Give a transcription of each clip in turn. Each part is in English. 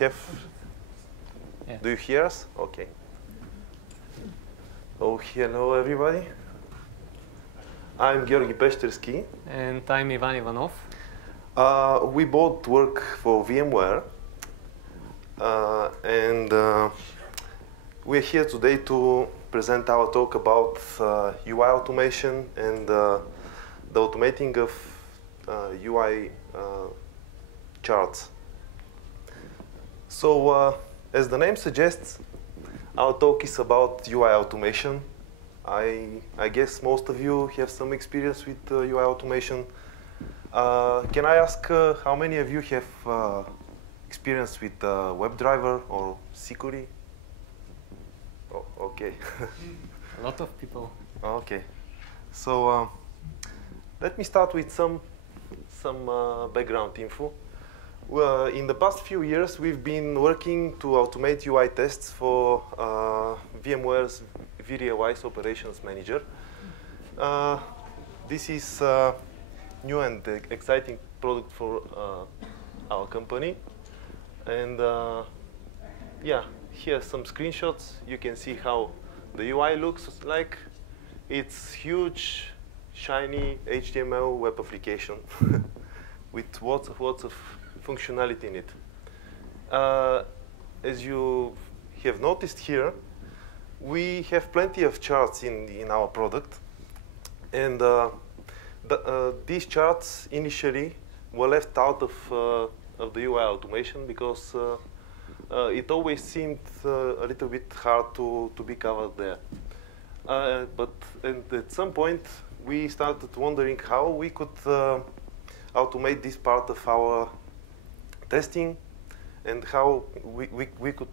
have. Yeah. Do you hear us? Okay. Oh, hello everybody. I'm Georgi Peshterski. And I'm Ivanov. We both work for VMware. And we're here today to present our talk about UI automation and the automating of UI charts. So, as the name suggests, our talk is about UI automation. I guess most of you have some experience with UI automation. Can I ask how many of you have experience with WebDriver or Security? Oh, okay. A lot of people. Okay. So let me start with some background info. Well, in the past few years, we've been working to automate UI tests for VMware's VRealize Operations Manager. This is a new and exciting product for our company. And yeah, here are some screenshots. You can see how the UI looks like. It's huge, shiny HTML web application with lots of functionality in it. As you have noticed here, we have plenty of charts in our product. And these charts initially were left out of the UI automation because it always seemed a little bit hard to be covered there. But at some point, we started wondering how we could automate this part of our testing and how we could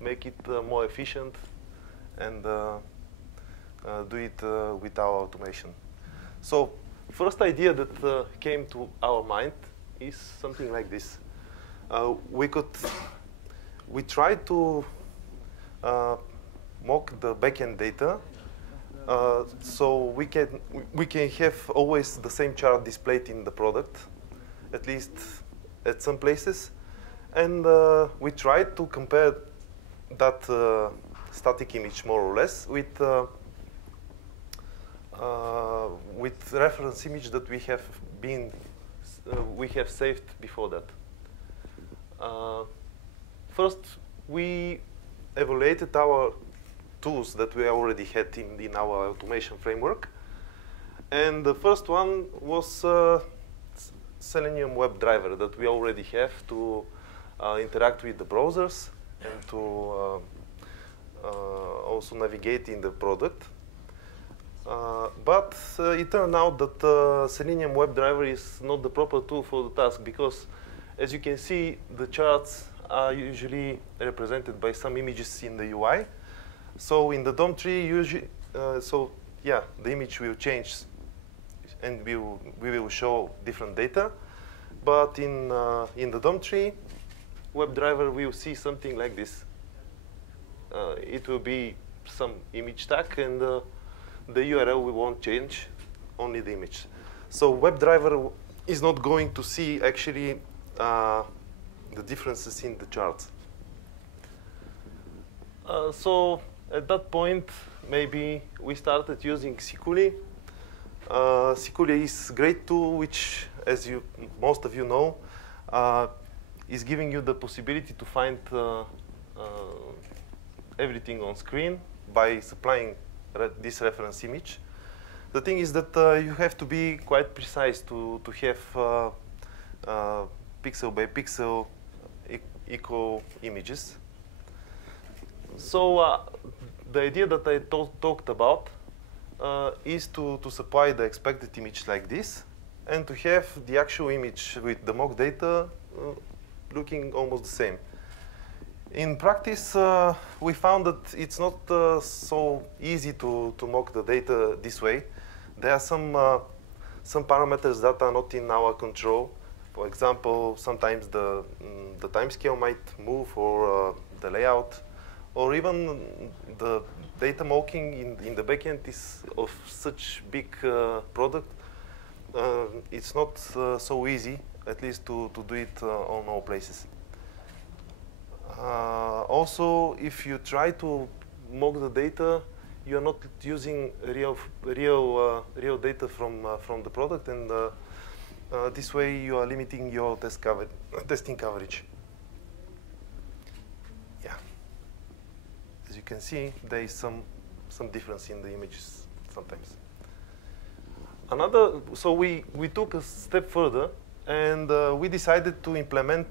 make it more efficient and do it with our automation. So first idea that came to our mind is something like this. We tried to mock the backend data so we can have always the same chart displayed in the product, at least at some places. And we tried to compare that static image more or less with reference image that we have saved before that. First, we evaluated our tools that we already had in our automation framework. And the first one was Selenium WebDriver that we already have to interact with the browsers and to also navigate in the product. But it turned out that Selenium WebDriver is not the proper tool for the task because, as you can see, the charts are usually represented by some images in the UI. So in the DOM tree, usually, the image will change, and we will show different data. But in the DOM tree, WebDriver will see something like this. It will be some image tag, and the URL we won't change, only the image. So WebDriver is not going to see actually the differences in the charts. So at that point, maybe we started using Sikuli. Sikuli is a great tool, which, as most of you know, is giving you the possibility to find everything on screen by supplying this reference image. The thing is that you have to be quite precise to have pixel by pixel equal images. So the idea that I talked about is to supply the expected image like this and to have the actual image with the mock data looking almost the same. In practice, we found that it's not so easy to mock the data this way. There are some parameters that are not in our control. For example, sometimes the timescale might move, or the layout, or even the data mocking in the backend is of such big product. It's not so easy, at least to do it on all places. Also, if you try to mock the data, you are not using real data from the product, and this way you are limiting your testing coverage. Yeah. As you can see, there is some difference in the images sometimes. So we took a step further, and we decided to implement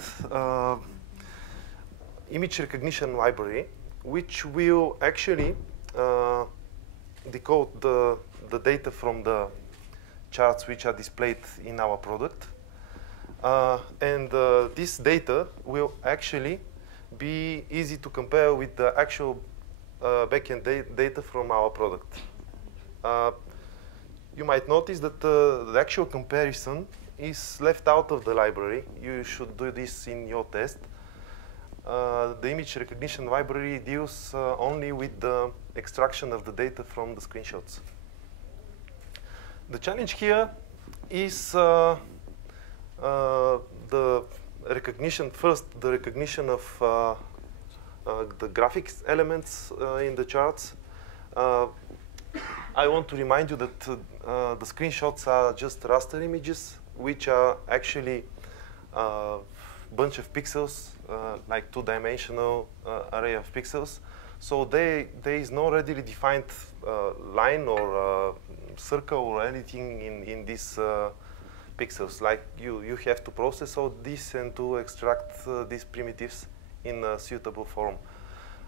image recognition library, which will actually decode the data from the charts which are displayed in our product. And this data will actually be easy to compare with the actual backend data from our product. You might notice that the actual comparison is left out of the library. You should do this in your test. The image recognition library deals only with the extraction of the data from the screenshots. The challenge here is the recognition, first the recognition of the graphics elements in the charts. I want to remind you that the screenshots are just raster images, which are actually a bunch of pixels, like two-dimensional array of pixels. So there is no readily defined line or circle or anything in these pixels. Like you have to process all this and to extract these primitives in a suitable form.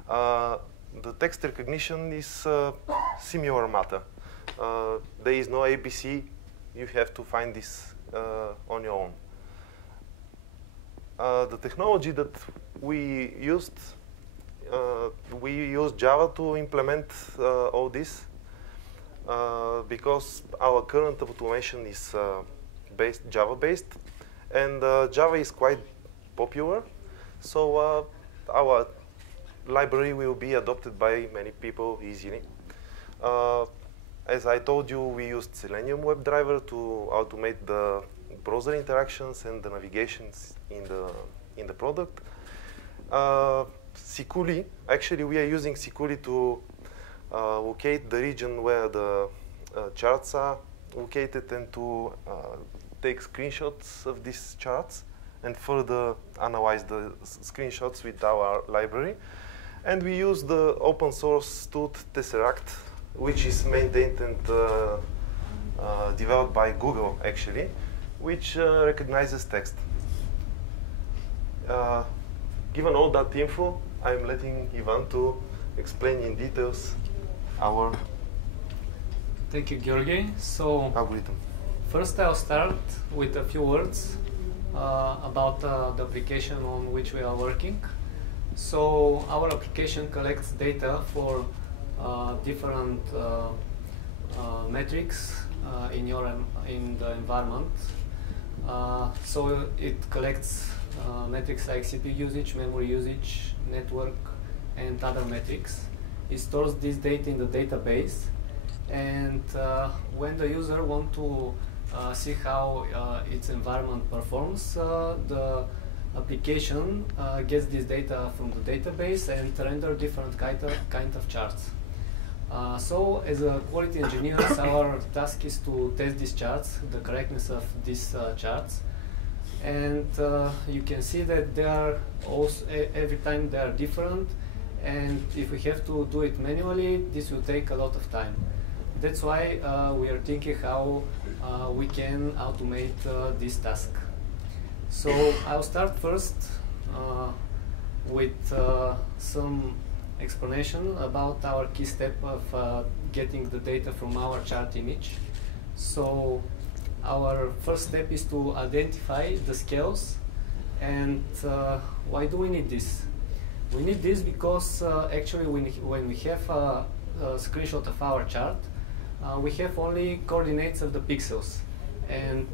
The text recognition is similar matter. There is no ABC. You have to find this on your own. The technology that we used Java to implement all this because our current automation is Java-based, and Java is quite popular. So our library will be adopted by many people easily. As I told you, we used Selenium WebDriver to automate the browser interactions and the navigations in the product. Sikuli, actually we are using Sikuli to locate the region where the charts are located and to take screenshots of these charts and further analyze the screenshots with our library. And we use the open source tool Tesseract, which is maintained and developed by Google, actually, which recognizes text. Given all that info, I'm letting Ivan to explain in details our Thank you, Georgi. So algorithm. First, I'll start with a few words about the application on which we are working. So our application collects data for different metrics in the environment. So it collects metrics like CPU usage, memory usage, network, and other metrics. It stores this data in the database, and when the user wants to see how its environment performs, the application gets this data from the database and render different kind of charts. So as a quality engineers, our task is to test these charts, the correctness of these charts. And you can see that they are also, every time they are different, and if we have to do it manually, this will take a lot of time. That's why we are thinking how we can automate this task. So I'll start first with some explanation about our key step of getting the data from our chart image. So our first step is to identify the scales. And why do we need this? We need this because actually when we have a screenshot of our chart, we have only coordinates of the pixels and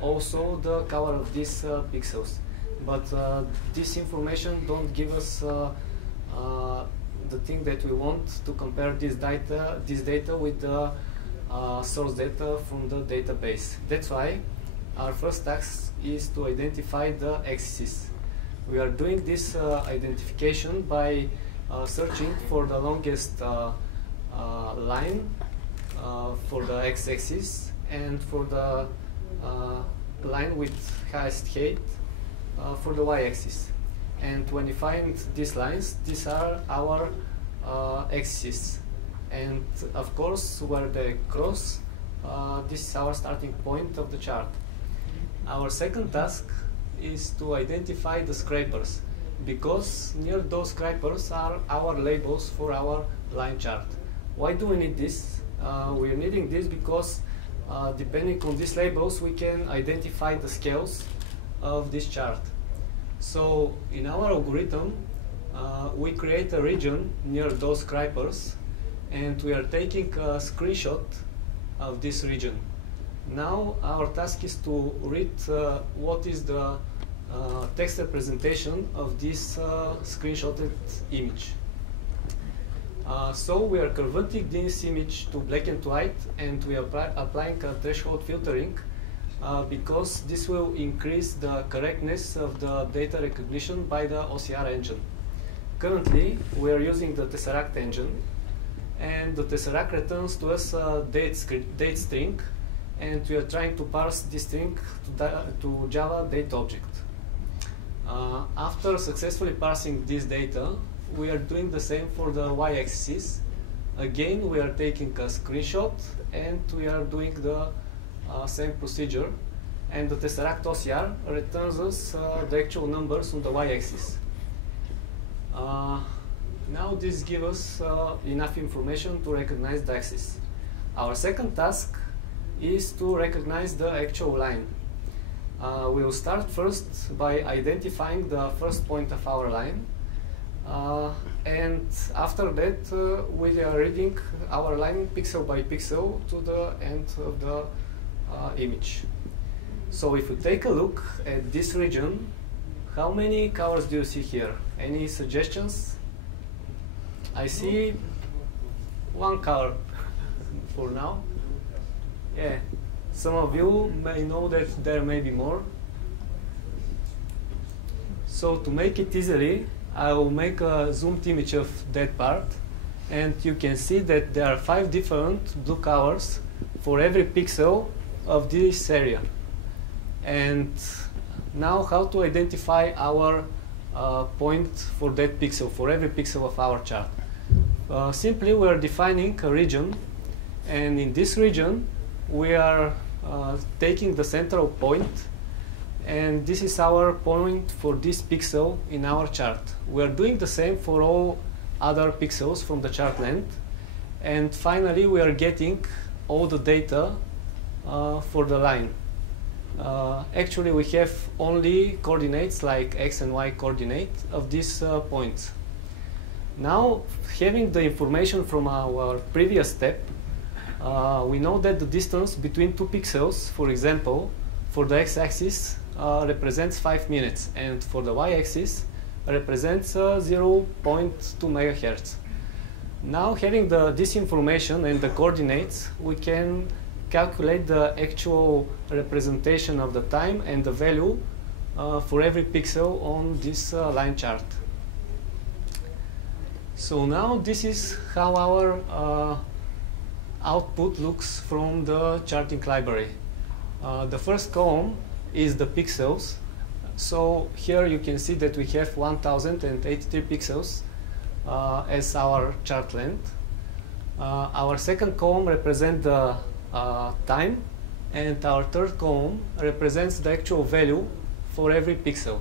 also the color of these pixels. But this information don't give us the thing that we want to compare this data with the source data from the database. That's why our first task is to identify the axes. We are doing this identification by searching for the longest line for the x-axis and for the line with highest height for the y-axis. And when you find these lines, these are our axes. And of course, where they cross, this is our starting point of the chart. Our second task is to identify the scrapers, because near those scrapers are our labels for our line chart. Why do we need this? We are needing this because depending on these labels, we can identify the scales of this chart. So in our algorithm, we create a region near those scrapers, and we are taking a screenshot of this region. Now our task is to read what is the text representation of this screenshotted image. So we are converting this image to black and white, and we are applying a threshold filtering because this will increase the correctness of the data recognition by the OCR engine. Currently, we are using the Tesseract engine, and the Tesseract returns to us a date string, and we are trying to parse this string to Java date object. After successfully parsing this data, we are doing the same for the y-axis. Again, we are taking a screenshot, and we are doing the same procedure, and the Tesseract OCR returns us the actual numbers on the y-axis. Now this gives us enough information to recognize the axis. Our second task is to recognize the actual line. We will start first by identifying the first point of our line, and after that we are reading our line pixel by pixel to the end of the image. So if we take a look at this region, how many colors do you see here? Any suggestions? I see one color for now. Yeah, some of you may know that there may be more. So to make it easily, I will make a zoomed image of that part, and you can see that there are 5 different blue colors for every pixel of this area. And now how to identify our point for that pixel, for every pixel of our chart. Simply we are defining a region, and in this region we are taking the central point, and this is our point for this pixel in our chart. We are doing the same for all other pixels from the chart length, and finally we are getting all the data for the line. Actually we have only coordinates like x and y coordinate of these points. Now, having the information from our previous step, we know that the distance between 2 pixels, for example, for the x-axis represents 5 minutes, and for the y-axis represents 0.2 megahertz. Now, having this information and the coordinates, we can calculate the actual representation of the time and the value for every pixel on this line chart. So now this is how our output looks from the charting library. The first column is the pixels. So here you can see that we have 1083 pixels as our chart length. Our second column represents the time, and our third column represents the actual value for every pixel.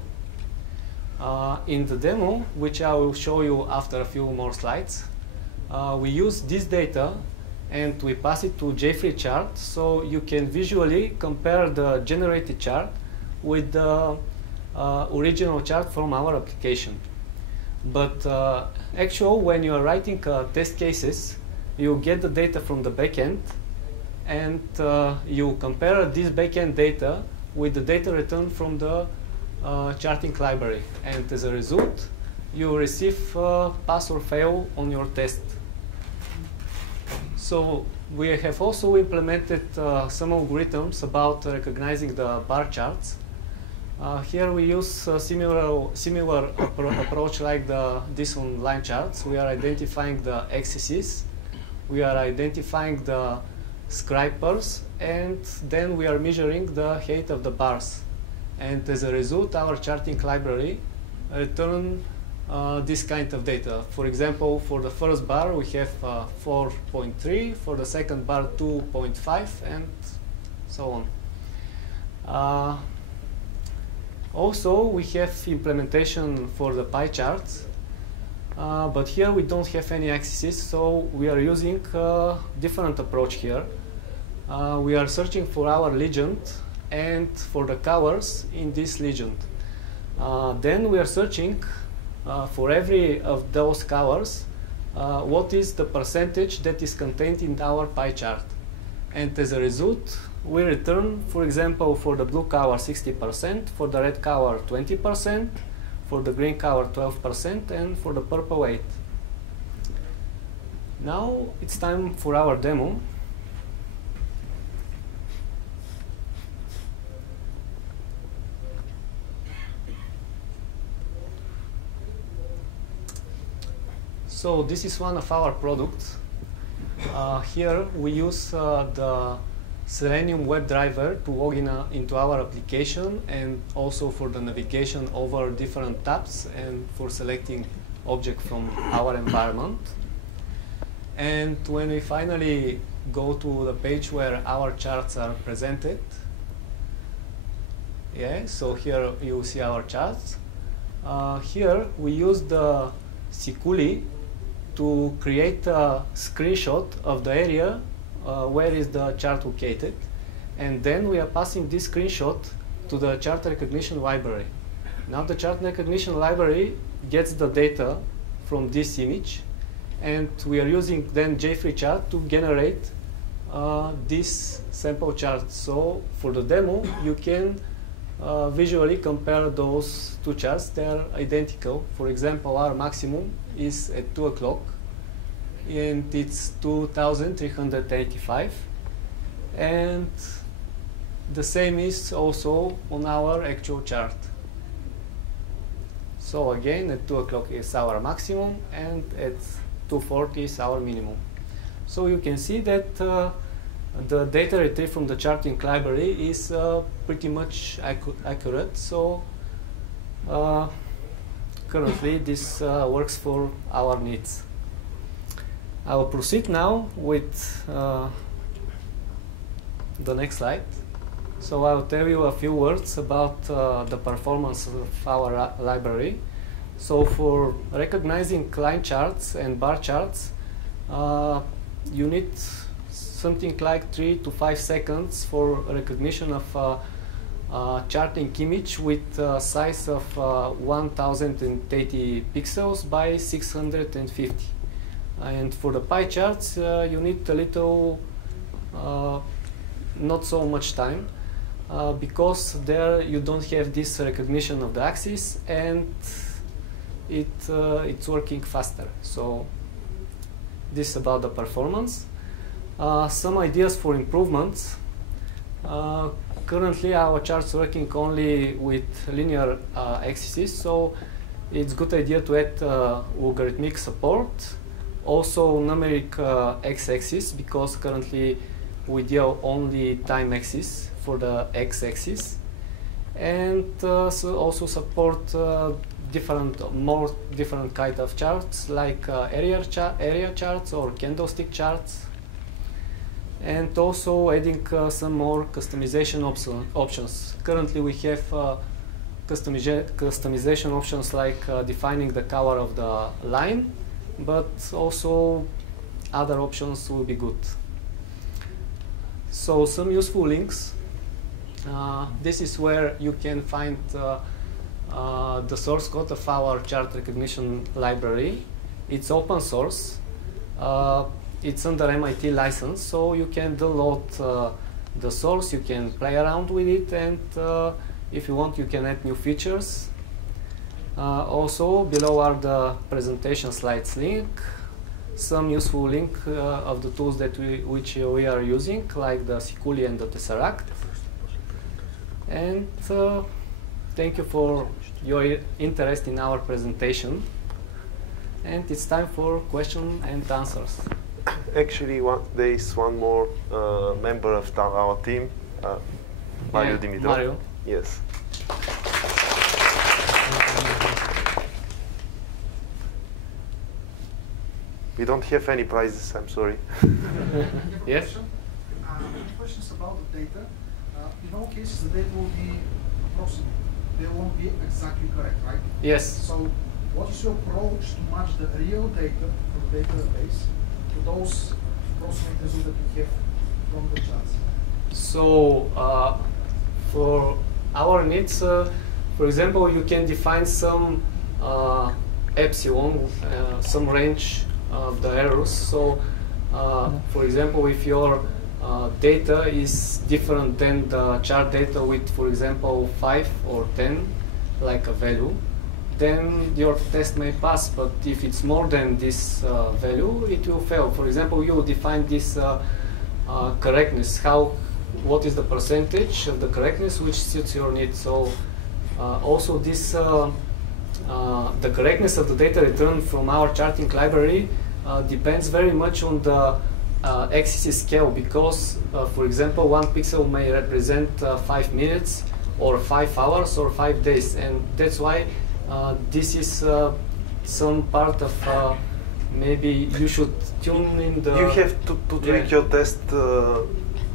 In the demo, which I will show you after a few more slides, we use this data and we pass it to JFree chart, so you can visually compare the generated chart with the original chart from our application. But actually, when you are writing test cases, you get the data from the backend, and you compare this backend data with the data returned from the charting library, and as a result you receive pass or fail on your test. So we have also implemented some algorithms about recognizing the bar charts. Here we use a similar approach like this on line charts. We are identifying the axes, we are identifying the scribers, and then we are measuring the height of the bars. And as a result, our charting library returns this kind of data. For example, for the first bar we have 4.3, for the second bar 2.5, and so on. Also, we have implementation for the pie charts, but here we don't have any axes, so we are using a different approach here. We are searching for our legend and for the colors in this legend. Then we are searching for every of those colors what is the percentage that is contained in our pie chart. And as a result, we return, for example, for the blue color 60%, for the red color 20%, for the green color 12%, and for the purple 8%. Now it's time for our demo. So this is one of our products. Here we use the Selenium WebDriver to log in into our application, and also for the navigation over different tabs and for selecting objects from our environment. And when we finally go to the page where our charts are presented, so here you see our charts. Here we use the Sikuli to create a screenshot of the area where is the chart located, and then we are passing this screenshot to the chart recognition library. Now the chart recognition library gets the data from this image, and we are using then JFreeChart to generate this sample chart. So for the demo, you can visually compare those two charts. They are identical. For example, our maximum is at 2 o'clock, and it's 2,385, and the same is also on our actual chart. So again, at 2 o'clock is our maximum, and at 2:40 is our minimum. So you can see that the data retrieved from the charting library is pretty much accurate. So currently this works for our needs. I will proceed now with the next slide. So I will tell you a few words about the performance of our library. So for recognizing line charts and bar charts, you need something like 3 to 5 seconds for recognition of a charting image with a size of 1080 pixels by 650. And for the pie charts, you need a little, not so much time, because there you don't have this recognition of the axis, and it's working faster. So this is about the performance. Some ideas for improvements. Currently our charts working only with linear axes, so it's a good idea to add logarithmic support. Also numeric x-axis, because currently we deal only time axis for the x-axis, and so also support more different kind of charts, like area charts or candlestick charts, and also adding some more customization options. Currently we have customization options like defining the color of the line, but also other options will be good. So some useful links. This is where you can find the source code of our chart recognition library. It's open source. It's under MIT license, so you can download the source, you can play around with it, and if you want, you can add new features. Also, below are the presentation slides link, some useful link of the tools that which we are using, like the Sikuli and the Tesseract. And thank you for your interest in our presentation. And it's time for questions and answers. Actually, there is one more member of our team, Mario Dimitrov. Mario. Yes. We don't have any prizes, I'm sorry. Yes? Questions about the data. In all cases, the data will be approximate. They won't be exactly correct, right? Yes. So what is your approach to match the real data from the database to those approximate results that you have from the charts? So for our needs, for example, you can define some epsilon, some range of the errors. So for example, if your data is different than the chart data with, for example, 5 or 10, like a value, then your test may pass. But if it's more than this value, it will fail. For example, you define this correctness. What is the percentage of the correctness which suits your need? So also this the correctness of the data returned from our charting library depends very much on the axis scale, because for example, 1 pixel may represent 5 minutes or 5 hours or 5 days, and that's why this is some part of maybe you should tune in the... You have to tweak your test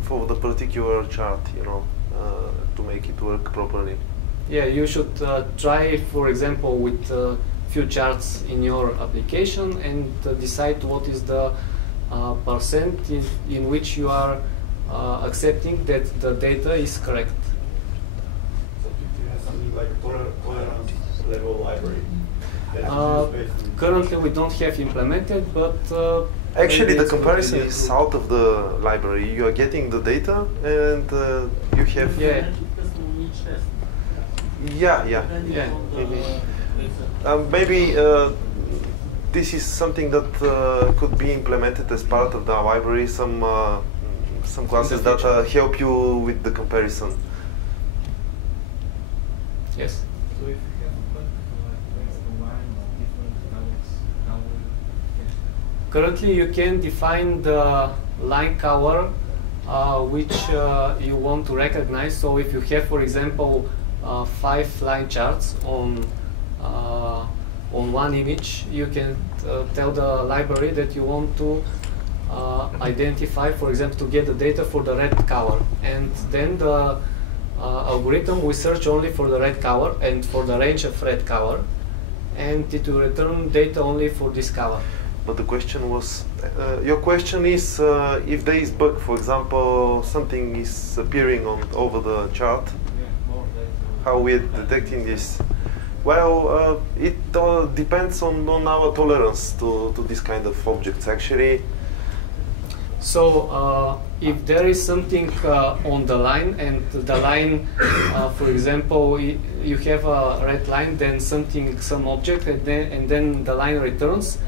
for the particular chart, you know, to make it work properly. Yeah, you should try, for example, with few charts in your application and decide what is the percent in which you are accepting that the data is correct. So do you have something like a tolerance level library? Currently we don't have implemented, but actually the comparison is out of the library. You are getting the data and you have... Yeah. Maybe this is something that could be implemented as part of the library, some classes that help you with the comparison. Yes. So if you have a place combine different colors, how will you test? Currently you can define the line color which you want to recognize. So if you have, for example, 5 line charts on one image, you can tell the library that you want to identify, for example, to get the data for the red color, and then the algorithm will search only for the red color and for the range of red color, and it will return data only for this color. But the question was, your question is if there is bug, for example, something is appearing over the chart, how we are detecting this? Well, it depends on our tolerance to this kind of objects, actually. So if there is something on the line, and the line, for example, you have a red line, then some object, and then the line returns,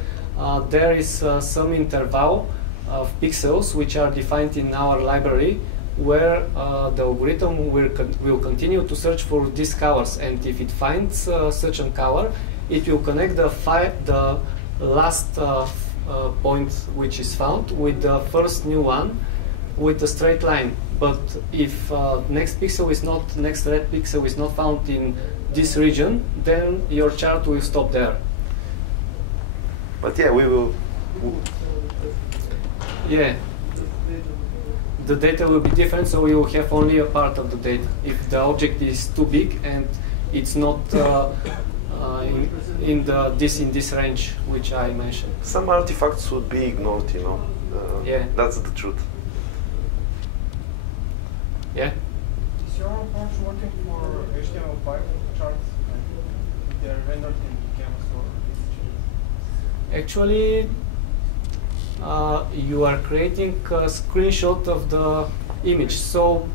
there is some interval of pixels which are defined in our library, where the algorithm will continue to search for these colors, and if it finds such a color, it will connect the last point which is found with the first new one with a straight line. But if next red pixel is not found in this region, then your chart will stop there. But yeah, we will. Yeah. The data will be different, so you will have only a part of the data. If the object is too big and it's not in this range which I mentioned. Some artifacts would be ignored, you know. Yeah. That's the truth. Yeah. Is your approach working for HTML5 charts and they're rendered in canvas or PCG? Actually, you are creating a screenshot of the image, so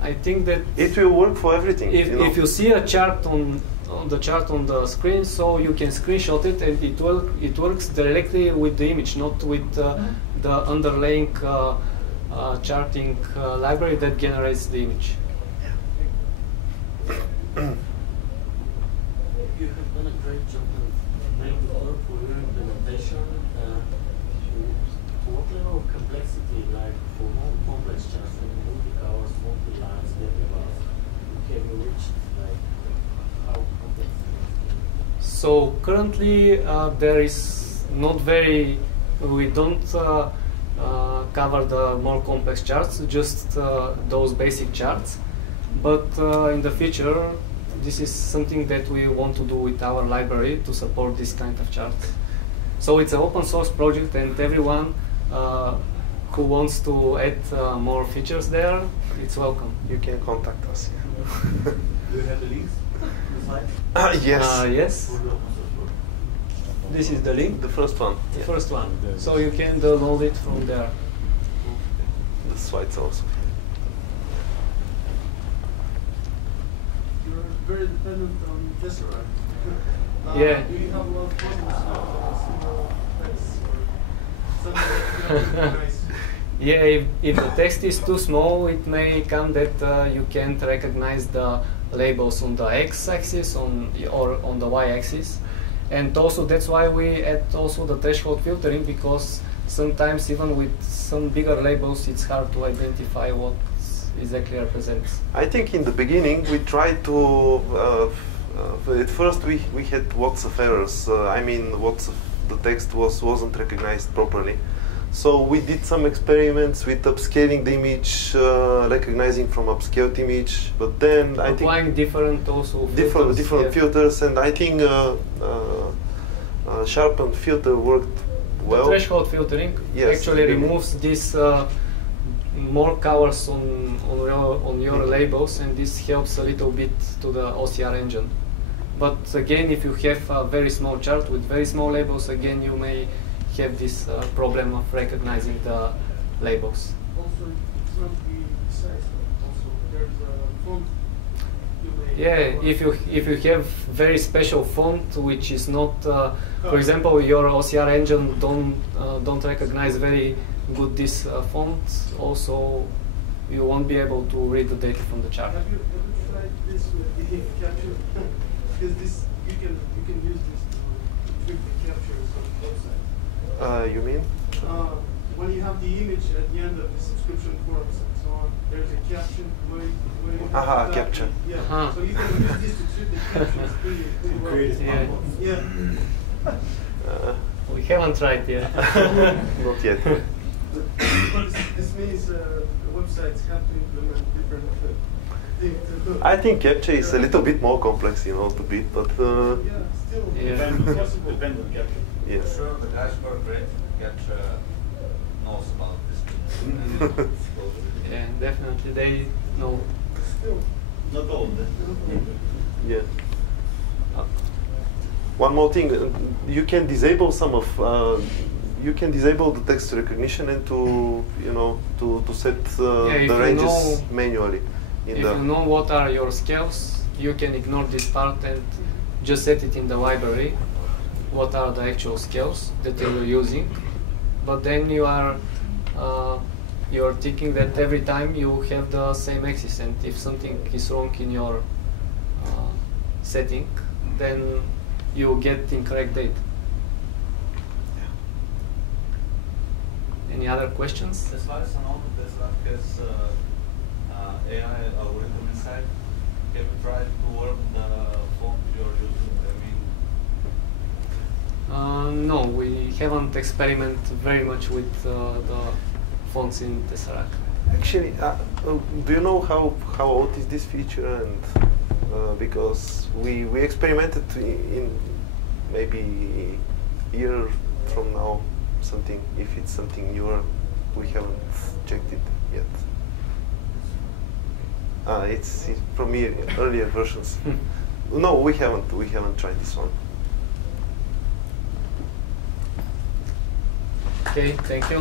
I think that it will work for everything. If you see a chart on the screen, so you can screenshot it, and it works directly with the image, not with the underlying charting library that generates the image. So currently there is not very, we don't cover the more complex charts, just those basic charts. But in the future, this is something that we want to do with our library to support this kind of charts. So it's an open source project, and everyone who wants to add more features there, it's welcome. You can contact us. Do you have the links on the slide? Yes. Yes. For the open source project? This is the link. The first one. The Yeah. first one. So you can download it from there. The slides also. You're very dependent on Tesseract. Yeah. Do you have a lot of problems with similar text or something that you don't recognize? Yeah, if the text is too small, it may come that you can't recognize the labels on the x-axis or on the y-axis. And also that's why we add also the threshold filtering, because sometimes even with some bigger labels it's hard to identify what exactly represents. I think in the beginning we tried to, at first we had lots of errors. I mean, the text wasn't recognized properly. So we did some experiments with upscaling the image, recognizing from upscaled image, but then I think applying different different yeah. filters, and I think sharpened filter worked well. The threshold filtering Yes, actually really. removes this more colors on your labels, and this helps a little bit to the OCR engine. But again, if you have a very small chart with very small labels, again you may have this problem of recognizing the labels. Also, it's not the size, but also there's a font you may Yeah, if you have very special font which is not, for example, your OCR engine don't recognize very good this font, also you won't be able to read the data from the chart. Have you tried this with the capture? Because this you can use this to tweak the captures on the website. You mean? When you have the image at the end of the subscription forms and so on, there's a caption where you Aha, have caption. Yeah. Uh-huh. So you can use this to tweak the captions pretty well. Create a Yeah. Yeah. We haven't tried yet. Not yet. But this means the websites have to implement different things. I think captcha is a little bit more complex, to beat, but Yeah, still Yeah. possible. Depends on capture. yes. Sure, the dashboard great. Capture knows about this. Yeah, definitely they know. Still. Not all. Yeah. One more thing, you can disable some of, you can disable the text recognition and to set if the you ranges know- manually. If you know what are your scales, you can ignore this part and just set it in the library. What are the actual scales that you're using? But then you are thinking that every time you have the same axis, and if something is wrong in your setting, then you get incorrect data. Any other questions? As far as I know, Tesla has AI algorithm inside. Have you tried to work the font you're using? No, we haven't experimented very much with the fonts in Tesseract. Actually, do you know how old is this feature? And because we experimented in maybe a year from now, something. If it's something newer, we haven't checked it yet. It's from earlier versions. No, we haven't tried this one. Okay, thank you.